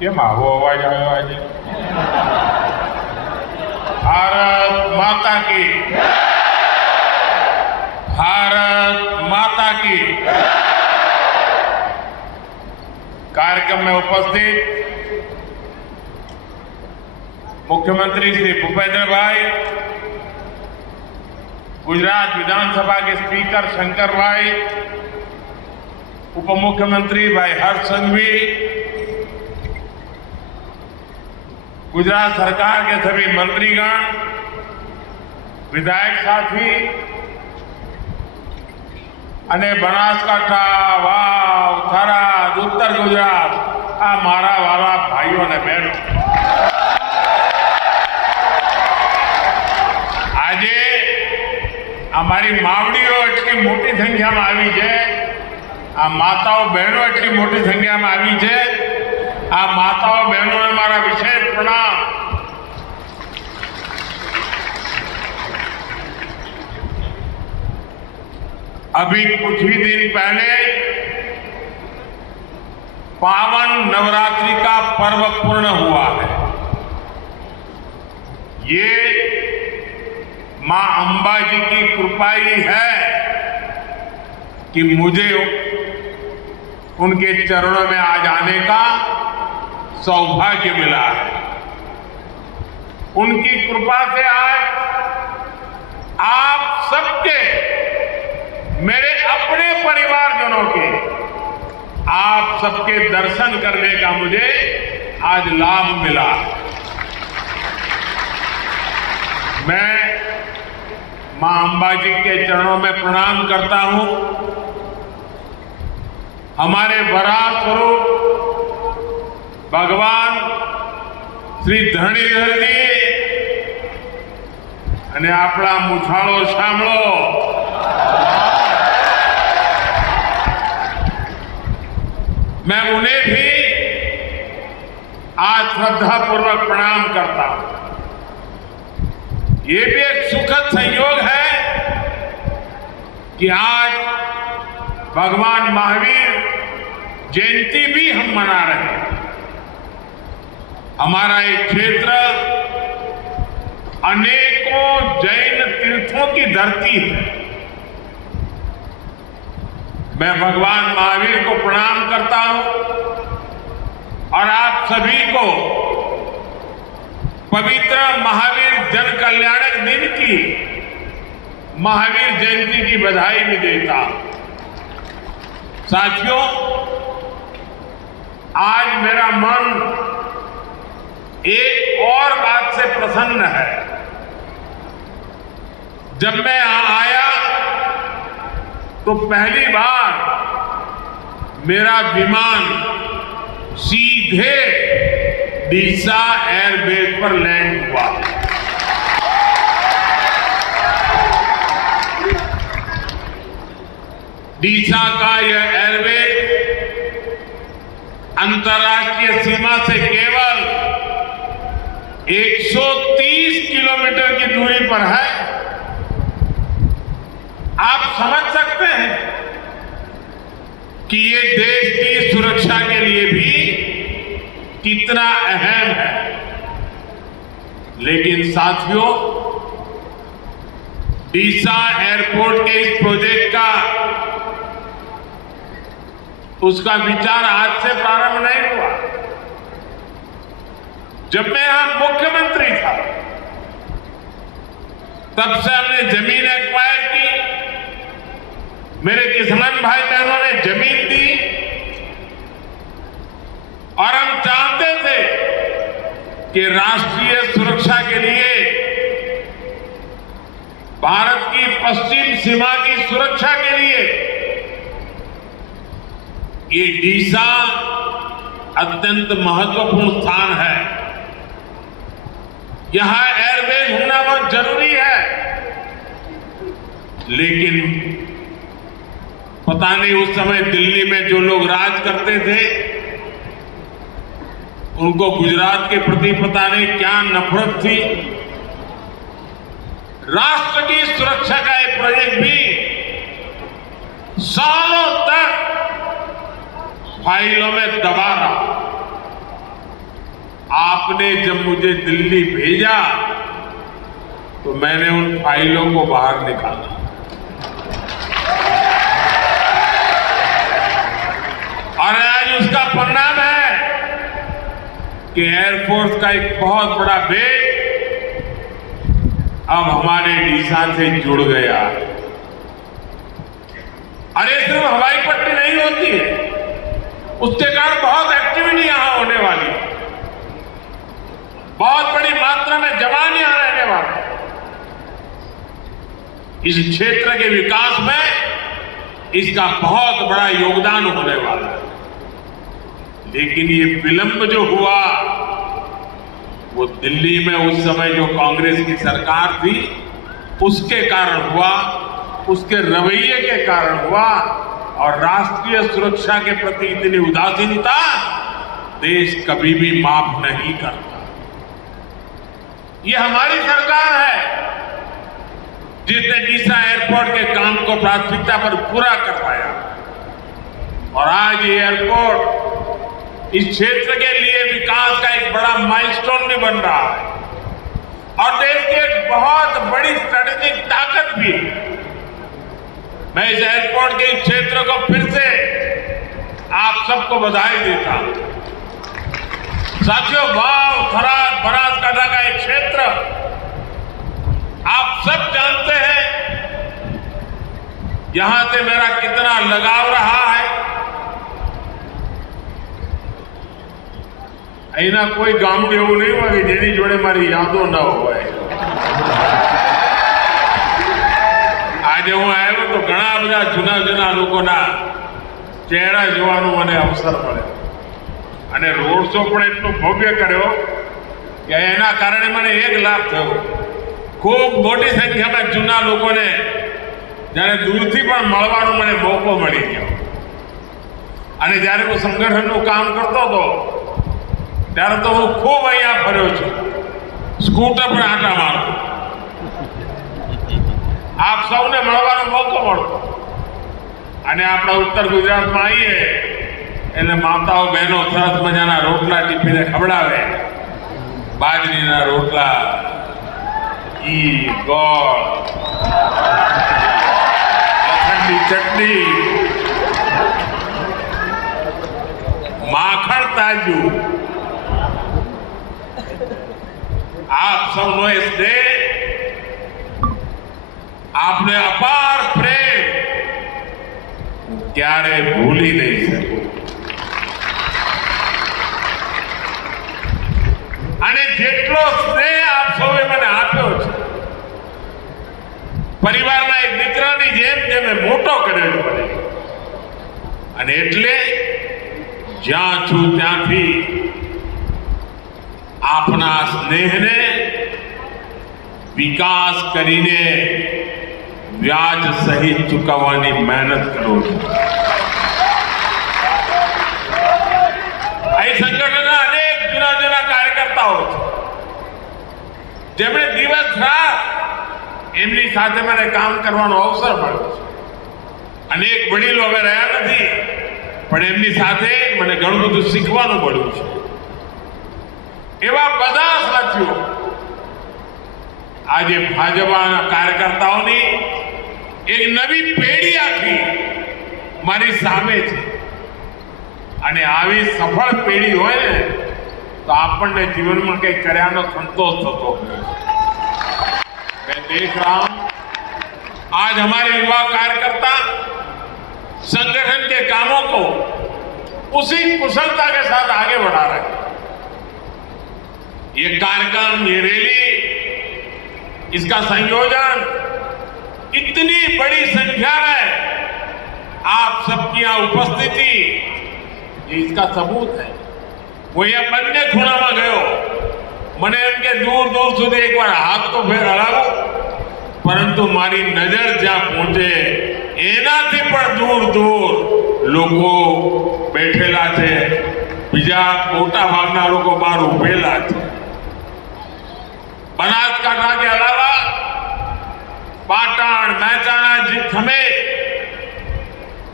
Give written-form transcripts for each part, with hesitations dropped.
કેમ આવો અવાજ આવ્યો આજે? ભારત માતા की, भारत माता की। कार्यक्रम में उपस्थित मुख्यमंत्री श्री भूपेंद्र भाई, गुजरात विधानसभा के स्पीकर शंकर भाई, उप मुख्यमंत्री भाई हर्ष संघवी, गुजरात सरकार के सभी मंत्रीगण, विधायक साथी અને બનાસકાંઠા, વાવ, થરાદ, ઉત્તર ગુજરાત, આ મારા વાલા ભાઈઓ અને બહેનો, આજે અમારી માવડીઓ એટલી મોટી સંખ્યામાં આવી છે, આ માતાઓ બહેનો એટલી મોટી સંખ્યામાં આવી છે, આ માતાઓ બહેનોને મારા વિશેષ પ્રણામ। अभी कुछ ही दिन पहले पावन नवरात्रि का पर्व पूर्ण हुआ है। ये मां अंबा जी की कृपा ही है कि मुझे उनके चरणों में आज आने का सौभाग्य मिला है। उनकी कृपा से आज आप सबके, मेरे अपने परिवारजनों के, आप सबके दर्शन करने का मुझे आज लाभ मिला। मैं मां अंबा जी के चरणों में प्रणाम करता हूं। हमारे वराह स्वरूप भगवान श्री धरणीधर जी અને આપણા મુછાળો શામળો मैं उन्हें भी आज श्रद्धापूर्वक प्रणाम करता हूं। ये भी एक सुखद संयोग है कि आज भगवान महावीर जयंती भी हम मना रहे हैं। हमारा एक क्षेत्र अनेकों जैन तीर्थों की धरती है। मैं भगवान महावीर को प्रणाम करता हूं और आप सभी को पवित्र महावीर जन कल्याणक दिन की, महावीर जयंती की बधाई भी देता हूं। साथियों, आज मेरा मन एक और बात से प्रसन्न है। जब मैं यहां आया तो पहली बार मेरा विमान सीधे डीसा एयरबेस पर लैंड हुआ। डीसा का यह एयरबेस अंतर्राष्ट्रीय सीमा से केवल 130 किलोमीटर की दूरी पर है। आप समझ सकते हैं कि ये देश की सुरक्षा के लिए भी कितना अहम है। लेकिन साथियों, डीसा एयरपोर्ट के इस प्रोजेक्ट का, उसका विचार आज से प्रारंभ नहीं हुआ। जब मैं यहां मुख्यमंत्री था तब से हमने जमीन एक्वायर की, मेरे किसान भाई बहनों ने जमीन दी और हम चाहते थे कि राष्ट्रीय सुरक्षा के लिए, भारत की पश्चिम सीमा की सुरक्षा के लिए ये डीसा अत्यंत महत्वपूर्ण स्थान है। यहां एयरबेस होना बहुत जरूरी है। लेकिन पता नहीं उस समय दिल्ली में जो लोग राज करते थे, उनको गुजरात के प्रति पता नहीं क्या नफरत थी। राष्ट्र की सुरक्षा का एक प्रोजेक्ट भी सालों तक फाइलों में दबा रहा। आपने जब मुझे दिल्ली भेजा तो मैंने उन फाइलों को बाहर निकाला और आज उसका परिणाम है कि एयरफोर्स का एक बहुत बड़ा बेस अब हमारे डीसा से जुड़ गया। अरे सिर्फ हवाई पट्टी नहीं होती है, उसके कारण बहुत एक्टिविटी यहां होने वाली है, बहुत बड़ी मात्रा में जवान यहां रहने वाले हैं। इस क्षेत्र के विकास में इसका बहुत बड़ा योगदान होने वाला है। लेकिन ये विलंब जो हुआ वो दिल्ली में उस समय जो कांग्रेस की सरकार थी उसके कारण हुआ, उसके रवैये के कारण हुआ और राष्ट्रीय सुरक्षा के प्रति इतनी उदासीनता देश कभी भी माफ नहीं करता। ये हमारी सरकार है जिसने डीसा एयरपोर्ट के काम को प्राथमिकता पर पूरा करवाया और आज ये एयरपोर्ट इस क्षेत्र के लिए विकास का एक बड़ा माइलस्टोन भी बन रहा है और देश की एक बहुत बड़ी स्ट्रेटेजिक ताकत भी है। मैं इस एयरपोर्ट के इस क्षेत्र को फिर से आप सबको बधाई देता हूं। साथियों, वाव, थराद, बनासकांठा का एक क्षेत्र आप सब जानते हैं यहां से मेरा कितना लगाव रहा है। અહીંના કોઈ ગામડું એવું નહીં હોય કે જેની જોડે મારી યાદો ન હોય। આજે હું આવ્યો તો ઘણા બધા જૂના જૂના લોકોના ચહેરા જોવાનો મને અવસર મળ્યો અને રોડ શો પણ એટલો ભવ્ય કર્યો કે એના કારણે મને એક લાભ થયો। ખૂબ મોટી સંખ્યામાં જૂના લોકોને જ્યારે દૂરથી પણ મળવાનો મને મોકો મળી ગયો અને જ્યારે હું સંગઠનનું કામ કરતો હતો ત્યારે તો હું ખૂબ અહીંયા ફર્યો છું, સ્કૂટર પર આંટા મારતો, આપ સૌને મળવાનો મોકો મળતો અને આપણા ઉત્તર ગુજરાતમાં આવીએ એટલે માતાઓ બહેનો સરસ મજાના રોટલા ટીપીને ખવડાવે, બાજરીના રોટલા, ઘી, ગોળ, ઠંડી ચટણી, માખણ તાજું, आप सबनो स्नेह, आपने अपार प्रेम क्यारे भूली नहीं सकूं અને જેટલો સ્નેહ આપ સૌએ મને આપ્યો છે પરિવારના એક દીકરાની જેમ જેમે મોટો કર્યો મને અને એટલે જ્યાં છું ત્યાંથી આપના સ્નેહને વિકાસ કરીને વ્યાજ સહિત ચૂકવવાની મહેનત કરું છું। અહીં સંગઠનના અનેક જૂના જૂના કાર્યકર્તાઓ છે જેમણે દિવસ રાત એમની સાથે મને કામ કરવાનો અવસર મળ્યો છે। અનેક વડીલો હવે રહ્યા નથી પણ એમની સાથે મને ઘણું બધું શીખવાનું મળ્યું છે। એવા બધા સાથીઓ આજે ભાજપાના કાર્યકર્તાઓની એક નવી પેઢી આખી મારી સામે છે અને આવી સફળ પેઢી હોય ને તો આપણને જીવનમાં કંઈક કર્યાનો સંતોષ થતો હોય। मैं देख रहा हूं आज हमारे युवा कार्यकर्ता संगठन के कामों को उसी कुशलता के साथ आगे बढ़ा रहे हैं। ये कार्यक्रम, ये रैली, इसका संयोजन इतनी बड़ी संख्या में आप सबकी यहाँ उपस्थिति ये इसका सबूत है। वो यहाँ બંને ખૂણામાં ગયો મને એમ કે દૂર દૂર સુધી એકવાર હાથ તો ફેર હલાવો પરંતુ મારી નજર જ્યાં પહોંચે એનાથી પણ દૂર દૂર લોકો બેઠેલા છે, બીજા મોટા ભાગના લોકો બહાર ઉભેલા છે। बनासकांठा के अलावा पाटण, मेहसाणा, समेत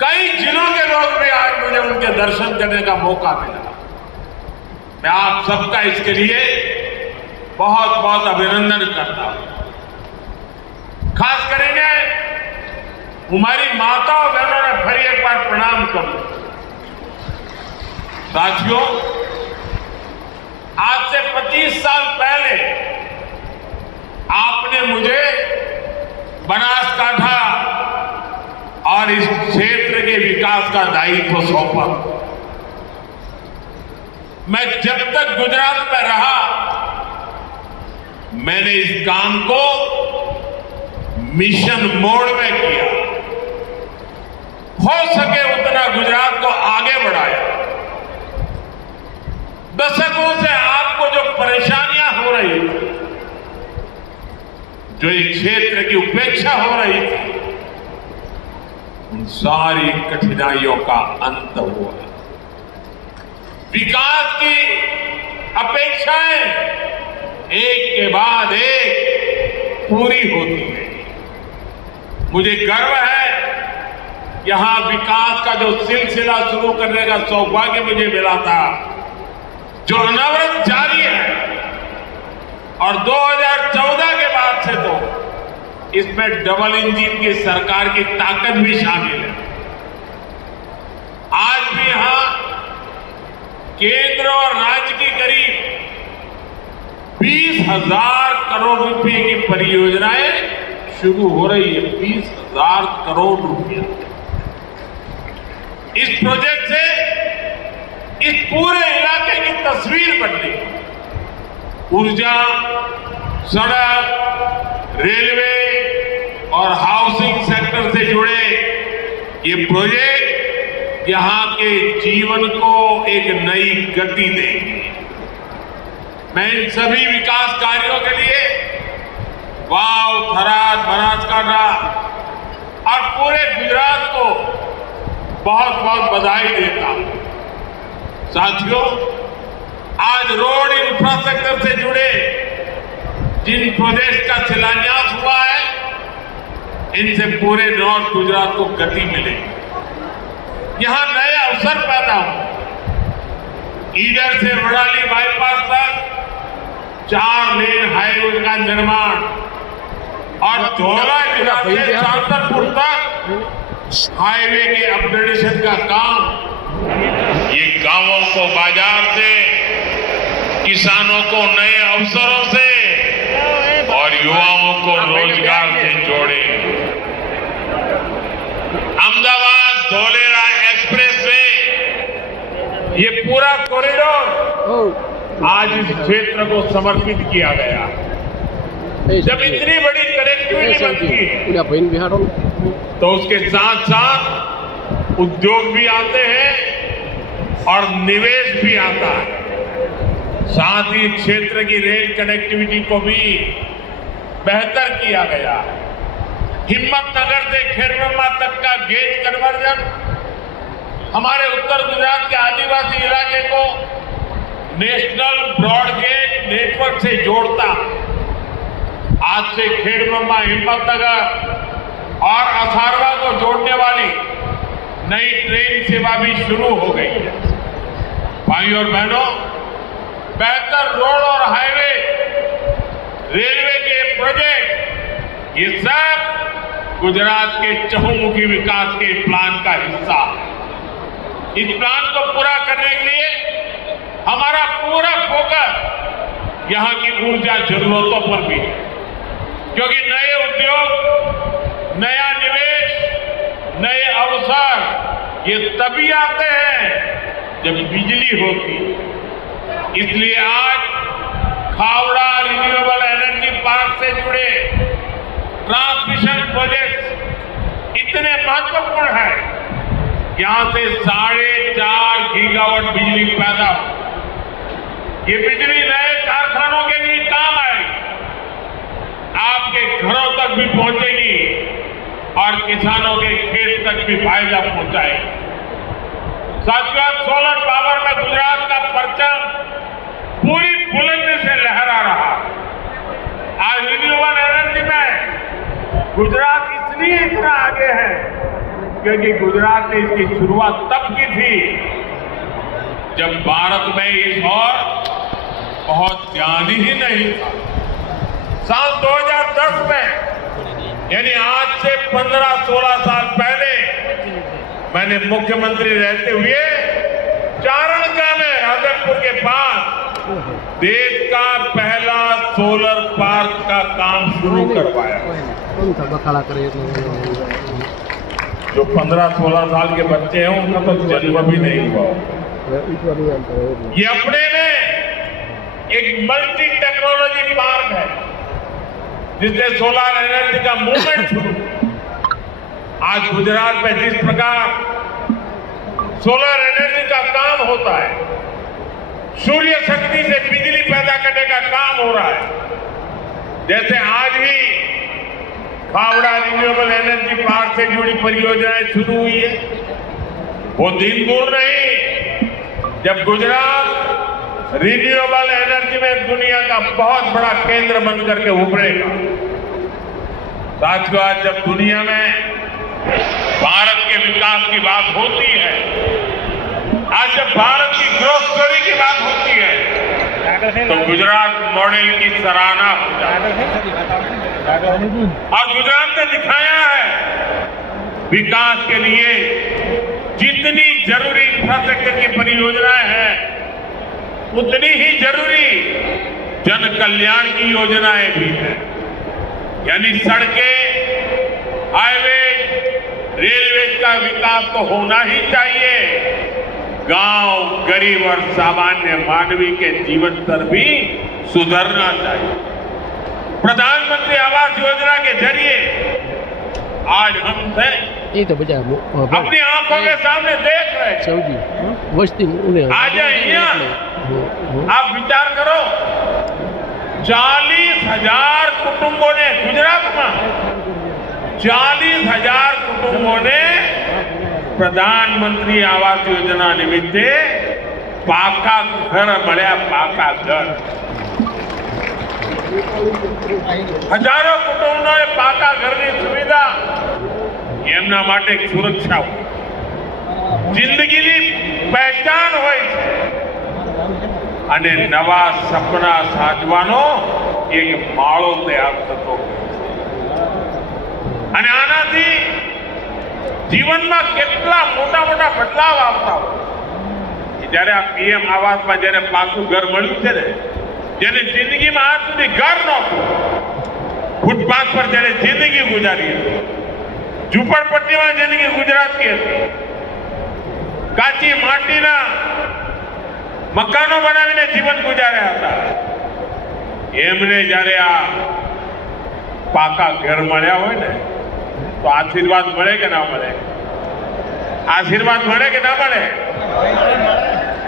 कई जिलों के लोग भी आज मुझे उनके दर्शन करने का मौका मिला। मैं आप सबका इसके लिए बहुत बहुत अभिनंदन करता हूं। खास કરીને हमारी माताओं बहनों ने फिर एक बार प्रणाम करूं। साथियों, आज से 25 साल पहले आपने मुझे बनासकांठा और इस क्षेत्र के विकास का दायित्व सौंपा। मैं जब तक गुजरात में रहा, मैंने इस काम को मिशन मोड में किया। हो सके उतना गुजरात को आगे बढ़ाया। दशकों से आपको जो परेशानियां हो रही थी, जो इस क्षेत्र की उपेक्षा हो रही थी, उन सारी कठिनाइयों का अंत हुआ। विकास की अपेक्षाएं एक के बाद एक पूरी होती है। मुझे गर्व है, यहां विकास का जो सिलसिला शुरू करने का सौभाग्य मुझे मिला था, जो अनवरत जारी है, और 2014 के बाद से तो इसमें डबल इंजन की सरकार की ताकत भी शामिल है। आज भी यहां केंद्र और राज्य की करीब 20,000 करोड़ रुपए की परियोजनाएं शुरू हो रही है। 20,000 करोड़ रुपया। इस प्रोजेक्ट से इस पूरे इलाके की तस्वीर बदली। ऊर्जा, सड़क, रेलवे और हाउसिंग सेक्टर से जुड़े ये प्रोजेक्ट यहां के जीवन को एक नई गति देंगे। मैं इन सभी विकास कार्यों के लिए वाव, थराद, बनासकांठा और पूरे गुजरात को बहुत बहुत बधाई देता हूं। साथियों, आज रोड इंफ्रास्ट्रक्चर से जुड़े जिन प्रोजेक्ट का शिलान्यास हुआ है, इनसे पूरे नॉर्थ गुजरात को गति मिलेगी। यहां नए अवसर पैदा होंगे। ईडर से वडाली बाईपास तक 4 लेन हाईवे का निर्माण और धौला जिला से शांतरपुर तक हाईवे के अपग्रेडेशन का काम, ये गांवों को बाजार से, किसानों को नए अवसरों से और युवाओं को रोजगार से जोड़ेंगे। अहमदाबाद धौलेरा एक्सप्रेस वे, ये पूरा कॉरिडोर आज इस क्षेत्र को समर्पित किया गया। जब इतनी बड़ी कनेक्टिविटी बनती है तो उसके साथ साथ उद्योग भी आते हैं और निवेश भी आता है। साथ ही क्षेत्र की रेल कनेक्टिविटी को भी बेहतर किया गया। हिम्मतनगर से खेरब्रह्मा तक का गेज कन्वर्जन हमारे उत्तर गुजरात के आदिवासी इलाके को नेशनल ब्रॉडगेज नेटवर्क से जोड़ता। आज से खेड़ब्रह्मा, हिम्मतनगर और असारवा को जोड़ने वाली नई ट्रेन सेवा भी शुरू हो गई है। भाइयों और बहनों, बेहतर रोड और हाईवे, रेलवे के प्रोजेक्ट, ये सब गुजरात के चहुमुखी विकास के प्लान का हिस्सा है। इस प्लान को पूरा करने के लिए हमारा पूरा फोकस यहां की ऊर्जा जरूरतों पर भी है, क्योंकि नए उद्योग, नया निवेश, नए अवसर ये तभी आते हैं जब बिजली होती है। इसलिए आज खावड़ा रिन्यूएबल एनर्जी पार्क से जुड़े ट्रांसमिशन प्रोजेक्ट इतने महत्वपूर्ण हैं। यहां से 4.5 गीगावाट बिजली पैदा हो। ये बिजली नए कारखानों के लिए काम आएगी, आपके घरों तक भी पहुंचेगी और किसानों के खेत तक भी फायदा पहुंचाएगी। साथियों, सोलर पावर में गुजरात का परचम पूरी बुलंदी से लहरा रहा। आज रिन्यूएबल एनर्जी में गुजरात इसलिए इतना आगे है क्योंकि गुजरात ने इसकी शुरुआत तब की थी जब भारत में इस और बहुत ध्यान ही नहीं था। साल 2010 में, यानी आज से 15-16 साल पहले, मैंने मुख्यमंत्री रहते हुए चारणका में राजनपुर के पास देश का पहला सोलर पार्क का काम शुरू करवाया। जो 15-16 साल के बच्चे हैं उनका तो जन्म भी नहीं हुआ। ये अपने में एक मल्टी टेक्नोलॉजी पार्क है जिससे सोलर एनर्जी का मूवमेंट शुरू। आज गुजरात में जिस प्रकार सोलर एनर्जी का काम होता है, सूर्य शक्ति से बिजली पैदा करने का काम हो रहा है, जैसे आज भी खावड़ा रिन्यूएबल एनर्जी पार्क से जुड़ी परियोजनाएं शुरू हुई है, वो दिन दूर नहीं जब गुजरात रिन्यूएबल एनर्जी में दुनिया का बहुत बड़ा केंद्र बन करके उभरेगा। साथियों, आज जब दुनिया में भारत के विकास की बात होती है, आज जब भारत की ग्रोथ स्टोरी की बात होती है, तो गुजरात मॉडल की सराहना हो जाती है। और गुजरात ने दिखाया है विकास के लिए जितनी जरूरी इंफ्रास्ट्रक्चर की परियोजनाएं हैं, उतनी ही जरूरी जन कल्याण की योजनाएं भी हैं। यानी सड़कें, हाईवे, रेलवे का विकास तो होना ही चाहिए। गांव, गरीब और सामान्य मानवी के जीवन स्तर भी सुधरना चाहिए। प्रधानमंत्री आवास योजना के जरिए आज हम अपनी आंखों के सामने देख रहे हैं। आज आप विचार करो, 40,000 कुटुंबों ने, गुजरात में 40,000 कुटुंबों ने प्रधानमंत्री आवास योजना निमित्ते पाका घर મળ્યા। पाका घर हजारों कुटुंबों ने पाका घરની સુવિધા એમના માટે એક સુરક્ષા હોય, જિંદગીની પહેચાન હોય છે અને નવા સપના સાધવાનો એક માળો તૈયાર થતો અને આનાથી જીવનમાં કેટલા મોટા મોટા બદલાવ આવતા હોય। જ્યારે આ પીએમ આવાસમાં જેને પાકું ઘર મળ્યું છે ને, જેને જિંદગીમાં આજ સુધી ઘર નહોતું, ફૂટપાથ પર જેને જિંદગી ગુજારી હતી, ઝૂંપડપટ્ટીમાં જિંદગી ગુજરાતી હતી, કાચી માટીના મકાનો બનાવીને જીવન ગુજાર્યા હતા, એમને જ્યારે આ પાકા ઘર મળ્યા હોય ને, तो आशीर्वाद મળે કે ના મળે? आशीर्वाद મળે કે ના મળે?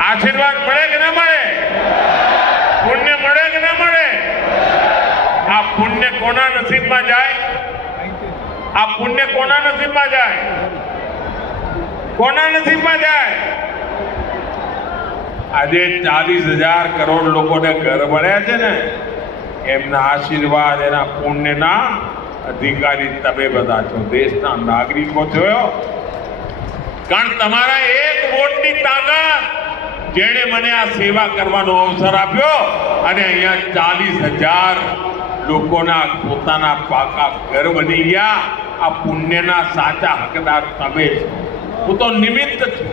आशीर्वाद મળે કે ના મળે? પુણ્ય મળે કે ના મળે? આ પુણ્ય કોના નસીબમાં જાય? આ પુણ્ય કોના નસીબમાં જાય? કોના નસીબમાં જાય? આજે 40,000 કરોડ લોકોને ઘર મળ્યા છે ને, એમના આશીર્વાદ, એના પુણ્યના अधिकारी तबे बता छो, देशना नागरिको छो। कारण तमारा एक वोटनी ताकत जेने मने आ सेवा करवानो अवसर आप्यो अने अहींया 40,000 लोकोना पोताना पाका घर बनी गया। आ पुण्यना साचा हकदार तबे छो, हूँ तो निमित्त छूं।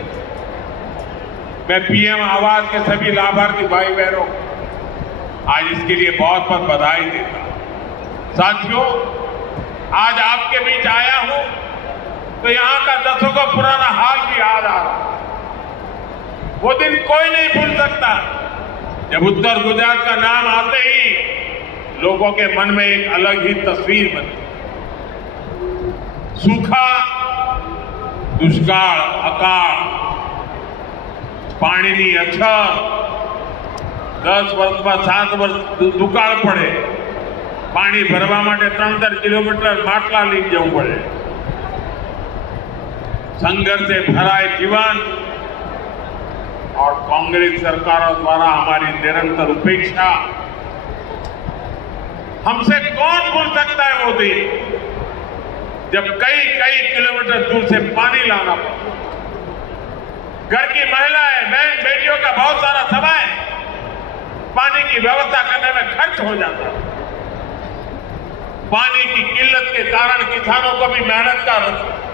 मैं पीएम आवास के सभी लाभार्थी भाई बहनों आज इसके लिए बहुत बहुत बधाई देता हूं। साथियों, आज आपके बीच आया हूं तो यहां का दशकों पुराना हाल भी याद आ रहा। वो दिन कोई नहीं भूल सकता जब उत्तर गुजरात का नाम आते ही लोगों के मन में एक अलग ही तस्वीर बनी। सूखा, दुष्काळ, अकाळ, पाणीनी अछत, 10 વર્ષમાં 7 વર્ષ દુકાળ પડે, पानी भरवा माटे 3-4 किलोमीटर માટલા લઈને જવું પડે, संघर्ष से भराए जीवन और कांग्रेस सरकारों द्वारा हमारी निरंतर उपेक्षा। हमसे कौन भूल सकता है वो दिन जब कई किलोमीटर दूर से पानी लाना पड़ा। घर की महिलाएं, बहन बेटियों का बहुत सारा समय पानी की व्यवस्था करने में खर्च हो जाता है। पानी की किल्लत के कारण किसानों को भी मेहनत का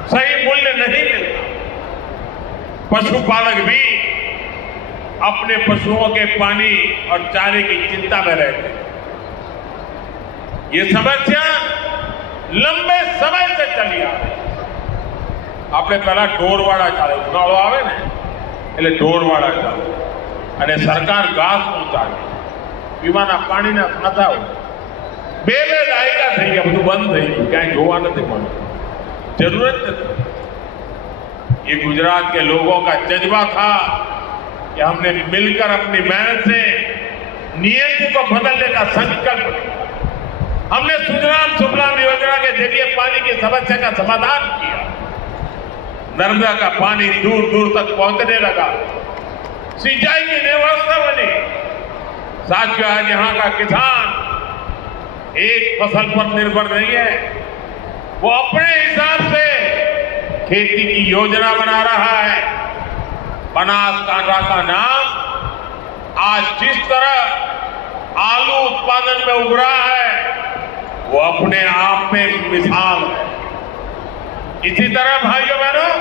सही मूल्य नहीं मिलता। पशुपालक भी अपने पशुओं के पानी और चारे की चिंता में रहते हैं। ये समस्या लंबे समय से चली आ रही है। આપણે પહેલા ઢોરવાડા ચાલે, ઉનાળો આવે ને એટલે ઢોરવાડા ચાલે અને સરકાર ઘાસ પહોંચાડે, પીવાના પાણીના નતા હોય। બે દાયકા થઈ ગયા, બધું બંધ થઈ ગયું, ક્યાંય જોવા નથી મળતું, જરૂરત નથી। ये गुजरात के लोगों का जज्बा था कि हमने मिलकर अपनी मेहनत से नियति को बदलने का संकल्प लिया। हमने सुजलाम सुफलाम योजना के जरिए पानी की समस्या का समाधान किया। नर्मदा का पानी दूर दूर तक पहुंचने लगा, सिंचाई की व्यवस्था बनी। साथियों, आज यहां का किसान एक फसल पर निर्भर नहीं है, वो अपने हिसाब से खेती की योजना बना रहा है। बनासकांठा का नाम आज जिस तरह आलू उत्पादन में उभरा है, वो अपने आप में एक मिसाल है। इसी तरह भाइयों बहनों,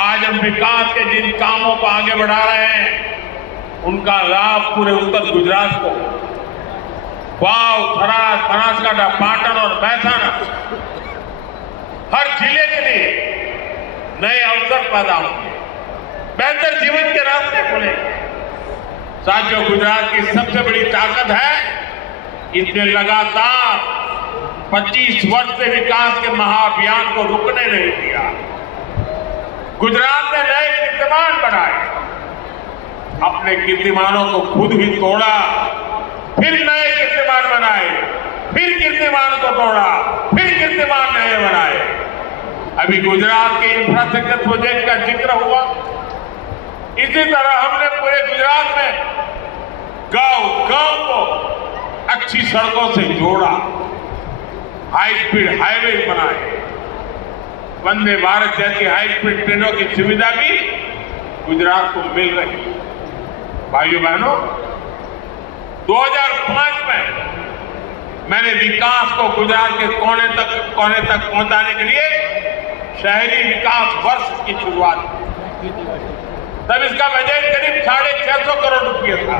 आज हम विकास के जिन कामों को आगे बढ़ा रहे हैं, उनका लाभ पूरे उत्तर गुजरात को, वाव, थराद, बनासकांठा, पाटन और महसाना, हर जिले के लिए नए अवसर पैदा होंगे, बेहतर जीवन के रास्ते खुलेंगे। साथियों, गुजरात की सबसे बड़ी ताकत है, इसने लगातार 25 वर्ष से विकास के महाअभियान को रुकने नहीं दिया। गुजरात ने नए कीर्तिमान बनाए, अपने कीर्तिमानों को खुद ही तोड़ा, फिर नए कीर्तिमान बनाए, फिर कीर्तिमान को तोड़ा, फिर कीर्तिमान नए बनाए। अभी गुजरात के इंफ्रास्ट्रक्चर प्रोजेक्ट का जिक्र हुआ। इसी तरह हमने पूरे गुजरात में गांव गांव को अच्छी सड़कों से जोड़ा, हाई स्पीड हाईवे बनाए, वंदे भारत जैसी हाई स्पीड ट्रेनों की सुविधा भी गुजरात को मिल रही है। भाइयों बहनों, 2005 में मैंने विकास को गुजरात के कोने तक पहुंचाने के लिए शहरी विकास वर्ष की शुरुआत की। तब इसका बजट करीब 650 करोड़ रुपये था,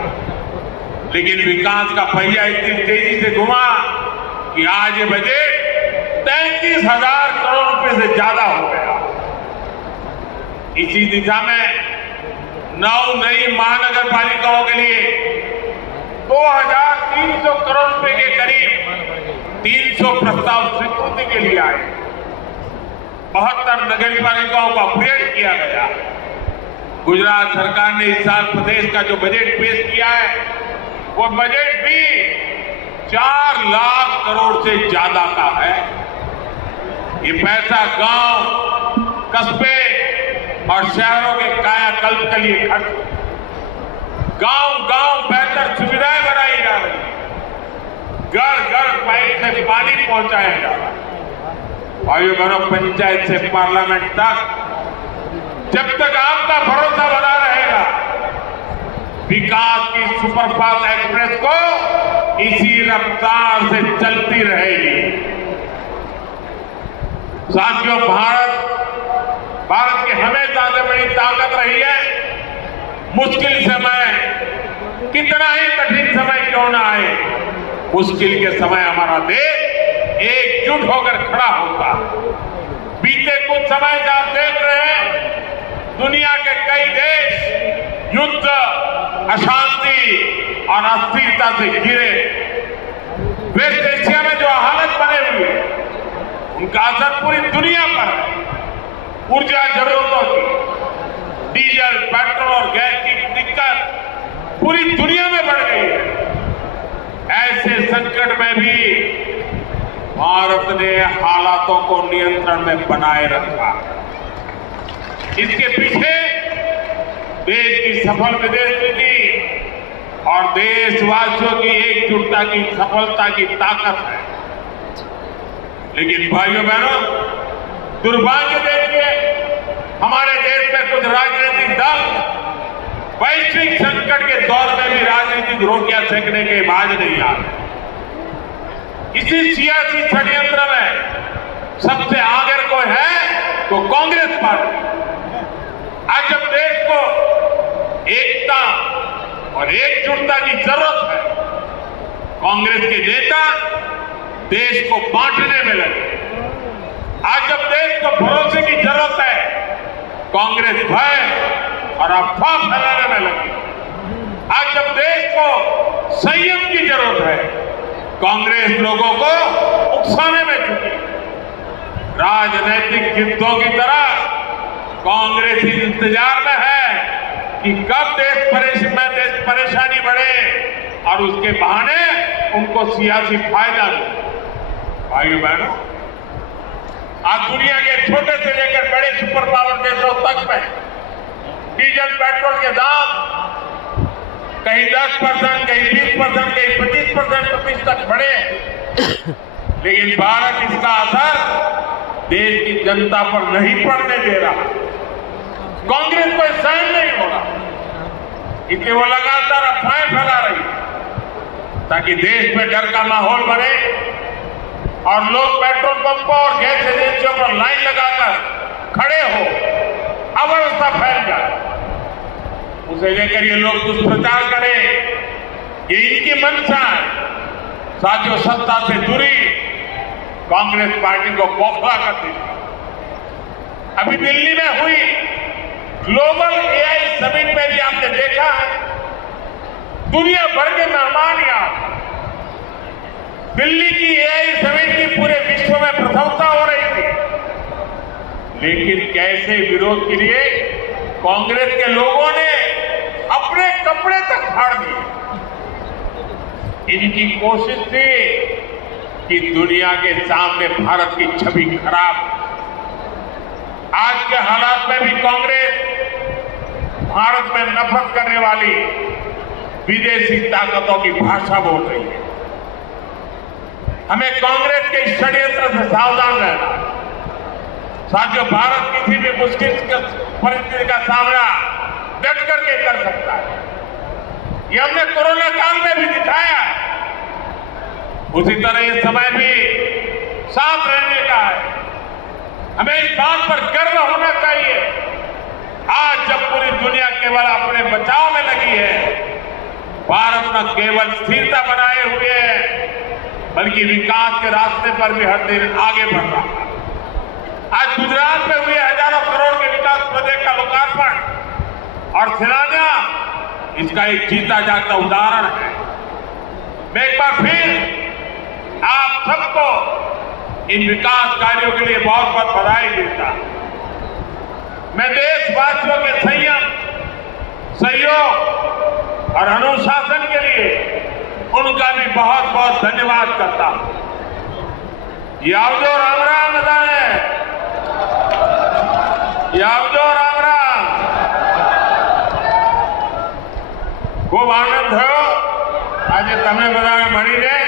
लेकिन विकास का पहिया इतनी तेजी से घुमा कि आज ये बजट 33,000 करोड़ रुपए से ज्यादा हो गया। इसी दिशा में 9 नई महानगर पालिकाओं के लिए 2,300 करोड़ रुपए के करीब 300 प्रस्ताव स्वीकृति के लिए आए। 72 नगर पालिकाओं को अपग्रेड किया गया। गुजरात सरकार ने इस साल प्रदेश का जो बजट पेश किया है, वो बजट भी 4 लाख करोड़ से ज्यादा का है। ये पैसा गांव, कस्बे और शहरों के कायाकल्प के लिए खर्च, गांव गांव बेहतर सुविधाएं बनाई जा रही है, घर घर पाइप से पानी पहुंचाया जा रहा है। भाइयों बहनों, पंचायत से पार्लियामेंट तक जब तक आपका भरोसा बना रहेगा, विकास की सुपरफास्ट एक्सप्रेस को इसी रफ्तार से चलती रहेगी। साथियों, भारत की हमेशा से बड़ी ताकत रही है, मुश्किल समय, कितना ही कठिन समय क्यों ना आए, मुश्किल के समय हमारा देश एकजुट होकर खड़ा होता। बीते कुछ समय से आप देख रहे हैं, दुनिया के कई देश युद्ध, अशांति और अस्थिरता से घिरे। वेस्ट एशिया में जो हालत बने हुए, उनका असर पूरी दुनिया पर है। ऊर्जा जरूरतों की, डीजल, पेट्रोल और गैस की दिक्कत पूरी दुनिया में बढ़ गई है। ऐसे संकट में भी भारत ने हालातों को नियंत्रण में बनाए रखा। इसके पीछे देश की सफल विदेश नीति और देशवासियों की एकजुटता की सफलता की ताकत है। लेकिन भाइयों बहनों, दुर्भाग्य देखिए, हमारे देश में कुछ राजनीतिक दल वैश्विक संकट के दौर में भी राजनीतिक रोटियां सेकने के बाज नहीं आ रहे। इसी सियासी षड्यंत्र में सबसे आगे कोई है तो कांग्रेस पार्टी। आज जब देश को एकता और एकजुटता की जरूरत है, कांग्रेस के नेता देश को बांटने में लगे। आज जब देश को भरोसे की जरूरत है, कांग्रेस भय और अफवाह फैलाने में लगी। आज जब देश को संयम की जरूरत है, कांग्रेस लोगों को उकसाने में जुटी। राजनीतिक युद्धों की तरह कांग्रेस इंतजार में है कि कब देश परेशानी बढ़े और उसके बहाने उनको सियासी फायदा मिले। भाइयों बहनों, आज दुनिया के छोटे से लेकर बड़े सुपर पावर देशों तक में डीजल पेट्रोल के दाम कहीं 10%, कहीं 20%, कहीं 25% तक बढ़े, लेकिन भारत इसका असर देश की जनता पर नहीं पड़ने दे रहा। कांग्रेस को सहन नहीं हो रहा, इसलिए वो लगातार अफवाहें फैला रही है ताकि देश में डर का माहौल बने और लोग पेट्रोल पंपों और गैस एजेंसियों पर लाइन लगाकर खड़े हो, अव्यवस्था फैल जाए। उसे लेकर ये लोग दुष्प्रचार करें, ये इनकी मंशा है। साथियों, सत्ता से दूरी कांग्रेस पार्टी को बौखला कर दी। अभी दिल्ली में हुई ग्लोबल एआई समिट में भी आपने देखा है, दुनिया भर के मेहमान यहाँ। दिल्ली की एआई समिट की पूरे विश्व में प्रशंसा हो रही थी, लेकिन कैसे विरोध के लिए कांग्रेस के लोगों ने अपने कपड़े तक फाड़ दिए। इनकी कोशिश थी कि दुनिया के सामने भारत की छवि खराब। आज के हालात में भी कांग्रेस भारत में नफरत करने वाली विदेशी ताकतों की भाषा बोल रही है। हमें कांग्रेस के इस षड्यंत्र से सावधान रहना है। साथियों, भारत किसी भी मुश्किल परिस्थिति का सामना डट करके कर सकता है। ये हमने कोरोना काल में भी दिखाया है। उसी तरह इस समय भी साथ रहने का है। हमें इस बात पर गर्व होना चाहिए, आज जब पूरी दुनिया केवल अपने बचाव में लगी है, भारत न केवल स्थिरता बनाए हुए है बल्कि विकास के रास्ते पर भी हर दिन आगे बढ़ रहा है। आज गुजरात में हुए हजारों करोड़ के विकास प्रोजेक्ट का लोकार्पण और शिलान्यास इसका एक जीता जागता उदाहरण है। मैं एक बार फिर आप सबको इन विकास कार्यों के लिए बहुत बहुत बधाई देता हूं। मैं देशवासियों के संयम, सहयोग और अनुशासन के लिए उनका भी बहुत बहुत धन्यवाद करता हूं। यावजो राम राम बधाने, यावजो राम राम। खूब आनंद थयो आज तमे बधाने મળીને।